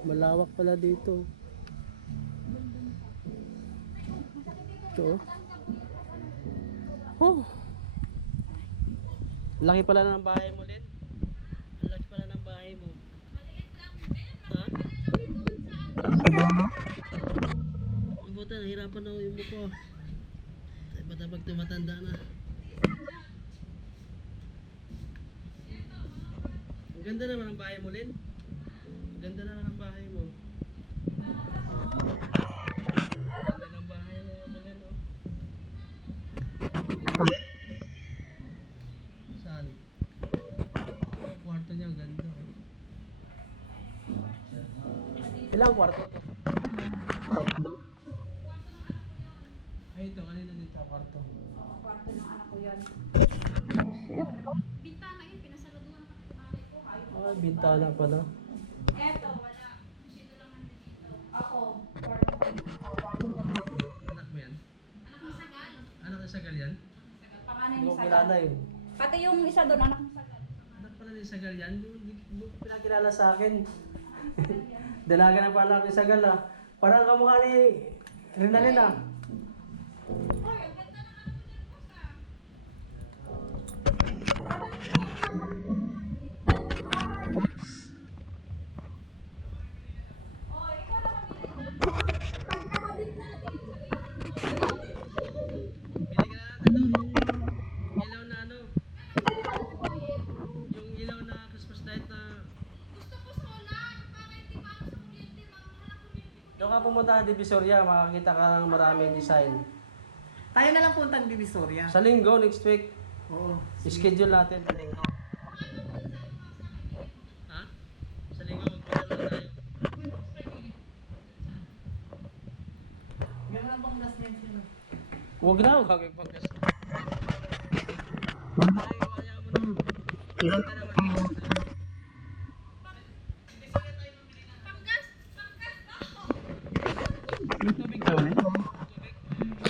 Malawak pala dito. Ito. Oh. Laki pala ng bahay mo, Len. Ang laki pala ng bahay mo. Ha? Ang buta, nahirapan na yung mukha. Bata pag tumatanda na. Ang ganda naman ang bahay mo, Len. Ang ganda naman ang bahay mo. Ang ganda ng bahay mo, Len, oh. Saan? Oh, kwarto niya, ang ganda. Ilang kwarto to? Ay, ito, kanina dito ang kwarto. Kwarto ng anak ko yan. Bintana yun, pinasaladuhan ng kapitbahay ko. Ah, bintana pala. Eto, wala. Masyado lang nandito. Ako, kwarto. Anak mo yan? Anak ni Sagal. Anak ni Sagal yan? Panganay Hindi ni ko Sagal. kilala yun. Pati yung isa doon, anak ni Sagal. Anak pala ni Sagal yan? Hindi mo pinakilala sa akin. Dalaga na pala ni Sagal ah. Parang kamukha ni Rinalyn ah. Ay, ang ganda ng anak ko dyan, boss ah. Oh, ikaw na kami. Bili ka na natin yung ilaw na ano. Yung ilaw na Christmas light na... Gusto ko solar. Para hindi pa ako sa kuryente. Mamahal ang kuryente ko. Doon ka pumunta ng Divisoria, makakita ka ng maraming design. Tayo na lang puntang Divisoria. Sa linggo, next week, Oo. schedule natin sa linggo. Ha? Sa linggo, magpunta na tayo. Gano'n lang bang last name sino? Huwag na, huwag kami pagkas. Ayaw mo na. Ilan ka naman. Panggas! Panggas ba ako? May tubig daw.